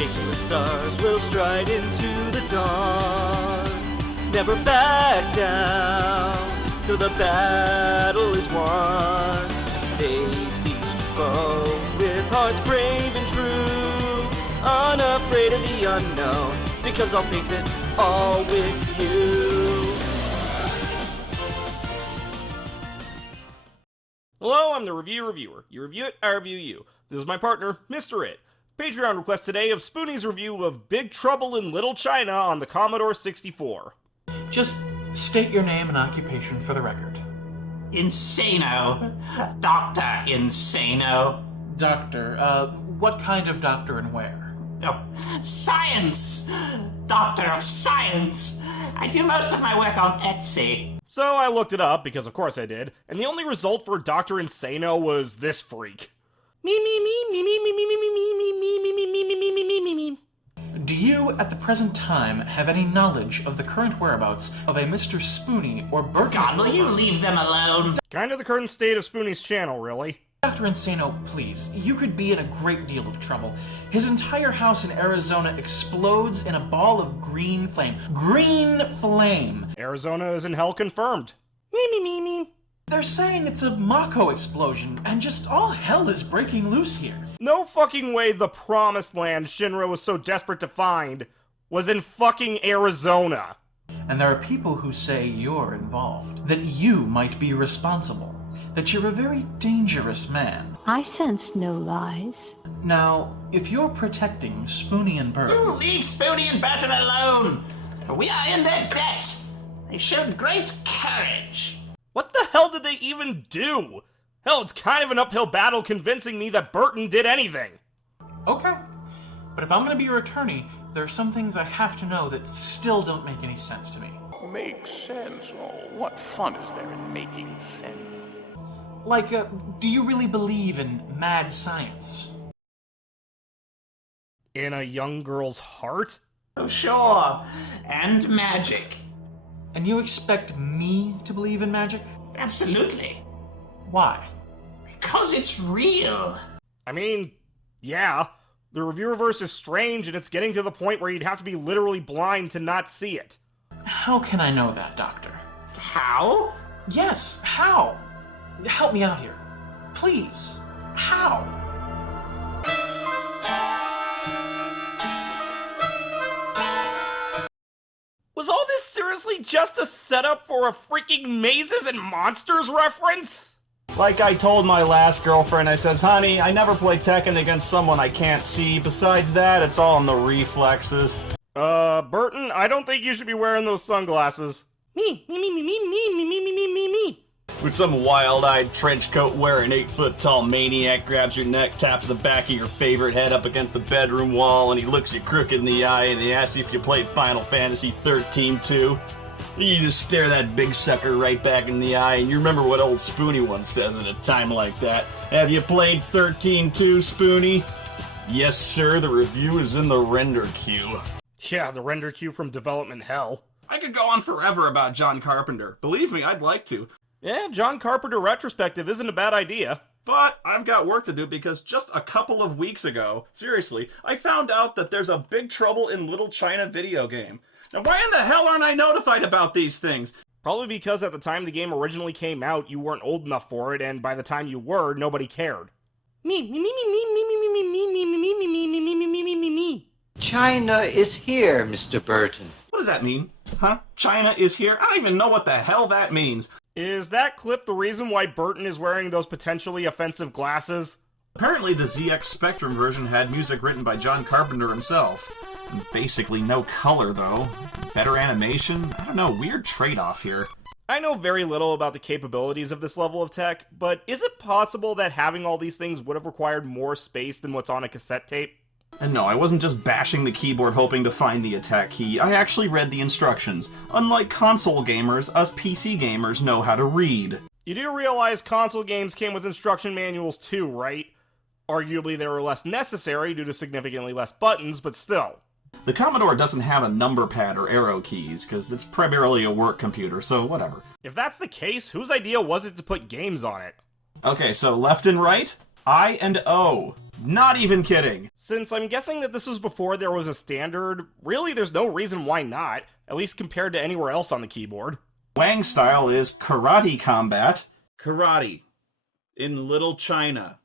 Chasing the stars, we'll stride into the dawn. Never back down till the battle is won. Face each foe with hearts brave and true, unafraid of the unknown, because I'll face it all with you. Hello, I'm the Reviewer. You review it, I review you. This is my partner, Mr. It. Patreon request today of Spoony's review of Big Trouble in Little China on the Commodore 64. Just state your name and occupation for the record. Insano. Dr. Insano. Doctor, what kind of doctor and where? Oh, science! Doctor of Science! I do most of my work on Etsy. So I looked it up, because of course I did, and the only result for Dr. Insano was this freak. Me. Do you, at the present time, have any knowledge of the current whereabouts of a Mr. Spoony or Burton? God, will you leave them alone? Kind of the current state of Spoony's channel, really. Dr. Insano, please, you could be in a great deal of trouble. His entire house in Arizona explodes in a ball of green flame. Green flame! Arizona is in hell confirmed. Me. They're saying it's a Mako explosion, and just all hell is breaking loose here. No fucking way the promised land Shinra was so desperate to find was in fucking Arizona. And there are people who say you're involved, that you might be responsible, that you're a very dangerous man. I sense no lies. Now, if you're protecting Spoony and Burton... You leave Spoony and Burton alone! We are in their debt! They showed great courage. What the hell did they even do? Hell, it's kind of an uphill battle convincing me that Burton did anything. Okay, but if I'm gonna be your attorney, there are some things I have to know that still don't make any sense to me. Make sense? Oh, what fun is there in making sense? Like, do you really believe in mad science? In a young girl's heart? Oh, sure. And magic. And you expect me to believe in magic? Absolutely. Why? Because it's real. I mean, yeah. The Reviewerverse is strange, and it's getting to the point where you'd have to be literally blind to not see it. How can I know that, Doctor? How? Yes, how? Help me out here. Please. How? Was all this seriously just a setup for a freaking Mazes and Monsters reference? Like I told my last girlfriend, I says, honey, I never play Tekken against someone I can't see. Besides that, it's all in the reflexes. Burton, I don't think you should be wearing those sunglasses. Me. With some wild-eyed trench coat wearing 8-foot-tall maniac grabs your neck, taps the back of your favorite head up against the bedroom wall, and he looks you crooked in the eye and he asks you if you played Final Fantasy 13 too. You just stare that big sucker right back in the eye, and you remember what old Spoony once says at a time like that. Have you played 13 too, Spoony? Yes, sir, the review is in the render queue. Yeah, the render queue from development hell. I could go on forever about John Carpenter. Believe me, I'd like to. Yeah, John Carpenter retrospective isn't a bad idea. But I've got work to do because just a couple of weeks ago, seriously, I found out that there's a Big Trouble in Little China video game. Now why in the hell aren't I notified about these things? Probably because at the time the game originally came out, you weren't old enough for it, and by the time you were, nobody cared. China is here, Mr. Burton. What does that mean? Huh? China is here? I don't even know what the hell that means. Is that clip the reason why Burton is wearing those potentially offensive glasses? Apparently the ZX Spectrum version had music written by John Carpenter himself. Basically no color, though. Better animation? I don't know, weird trade-off here. I know very little about the capabilities of this level of tech, but is it possible that having all these things would have required more space than what's on a cassette tape? And no, I wasn't just bashing the keyboard hoping to find the attack key, I actually read the instructions. Unlike console gamers, us PC gamers know how to read. You do realize console games came with instruction manuals too, right? Arguably they were less necessary due to significantly less buttons, but still. The Commodore doesn't have a number pad or arrow keys, because it's primarily a work computer, so whatever. If that's the case, whose idea was it to put games on it? Okay, so left and right, I and O. Not even kidding. Since I'm guessing that this was before there was a standard, really there's no reason why not, at least compared to anywhere else on the keyboard. Wang style is karate combat. Karate. In Little China.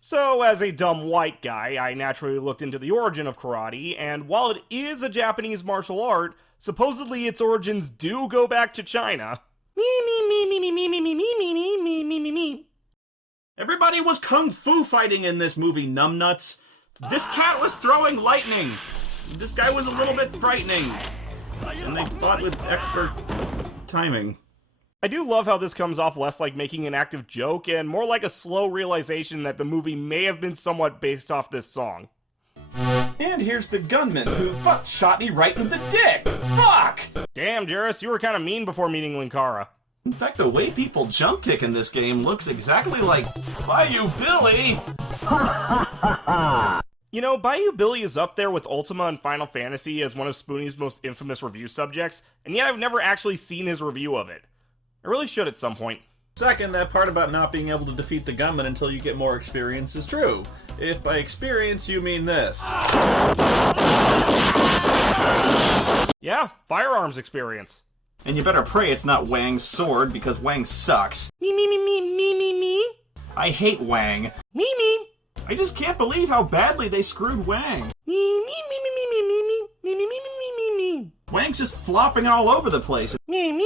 So, as a dumb white guy, I naturally looked into the origin of karate, and while it is a Japanese martial art, supposedly its origins do go back to China. Everybody was kung fu fighting in this movie, numbnuts. This cat was throwing lightning. This guy was a little bit frightening. And they fought with expert timing. I do love how this comes off less like making an active joke and more like a slow realization that the movie may have been somewhat based off this song. And here's the gunman who shot me right in the dick. Fuck! Damn, Darius, you were kind of mean before meeting Linkara. In fact, the way people jump kick in this game looks exactly like Bayou Billy. You know, Bayou Billy is up there with Ultima and Final Fantasy as one of Spoony's most infamous review subjects, and yet I've never actually seen his review of it. I really should at some point. Second, that part about not being able to defeat the gunman until you get more experience is true. If by experience you mean this. Yeah, firearms experience. And you better pray it's not Wang's sword, because Wang sucks. Me. I hate Wang. Me. I just can't believe how badly they screwed Wang. Me. Wang's just flopping all over the place. Me.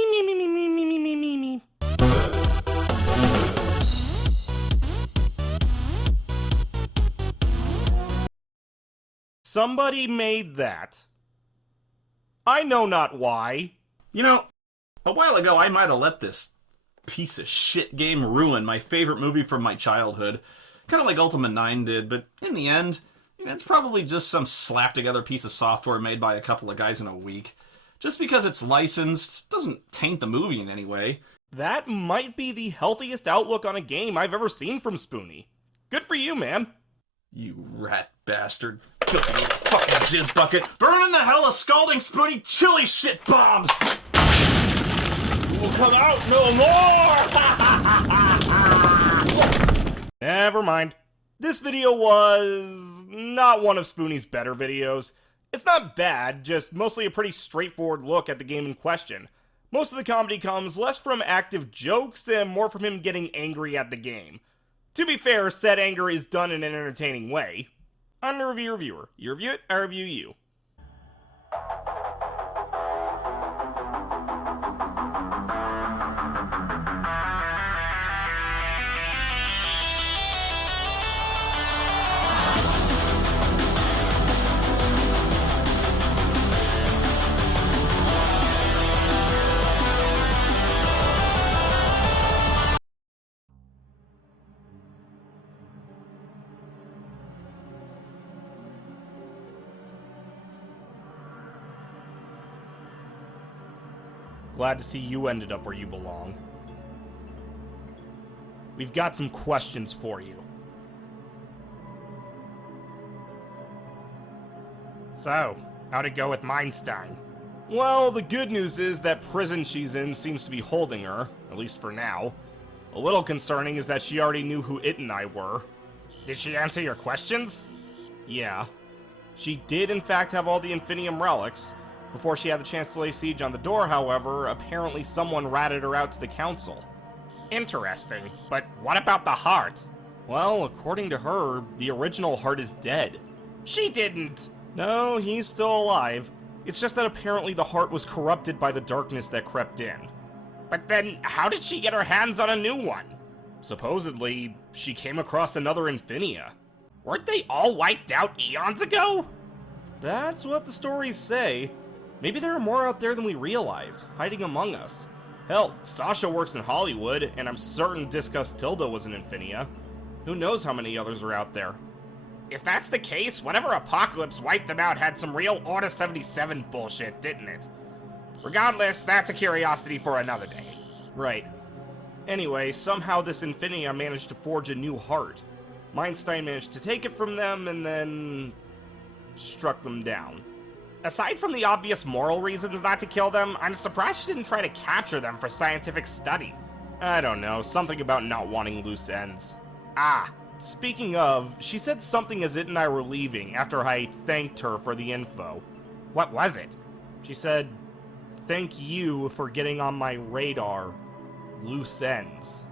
Somebody made that. I know not why. You know, a while ago I might have let this piece of shit game ruin my favorite movie from my childhood. Kind of like Ultima 9 did, but in the end, it's probably just some slap-together piece of software made by a couple of guys in a week. Just because it's licensed doesn't taint the movie in any way. That might be the healthiest outlook on a game I've ever seen from Spoony. Good for you, man. You rat bastard. Filthy little fucking jizz bucket. Burn in the hell of scalding Spoony chili shit bombs! Will come out no more! Never mind. This video was not one of Spoony's better videos. It's not bad, just mostly a pretty straightforward look at the game in question. Most of the comedy comes less from active jokes and more from him getting angry at the game. To be fair, said anger is done in an entertaining way. I'm the review reviewer. You review it, I review you. Glad to see you ended up where you belong. We've got some questions for you. So, how'd it go with Meinstein? Well, the good news is that prison she's in seems to be holding her, at least for now. A little concerning is that she already knew who It and I were. Did she answer your questions? Yeah. She did in fact have all the Infinium relics. Before she had the chance to lay siege on the door, however, apparently someone ratted her out to the council. Interesting, but what about the heart? Well, according to her, the original heart is dead. She didn't! No, he's still alive. It's just that apparently the heart was corrupted by the darkness that crept in. But then, how did she get her hands on a new one? Supposedly, she came across another Infinia. Weren't they all wiped out eons ago? That's what the stories say. Maybe there are more out there than we realize, hiding among us. Hell, Sasha works in Hollywood, and I'm certain Discuss Tilda was an Infinia. Who knows how many others are out there? If that's the case, whatever Apocalypse wiped them out had some real Order 77 bullshit, didn't it? Regardless, that's a curiosity for another day. Right. Anyway, somehow this Infinia managed to forge a new heart. Meinstein managed to take it from them, and then struck them down. Aside from the obvious moral reasons not to kill them, I'm surprised she didn't try to capture them for scientific study. I don't know, something about not wanting loose ends. Ah, speaking of, she said something as It and I were leaving after I thanked her for the info. What was it? She said, "Thank you for getting on my radar. Loose ends."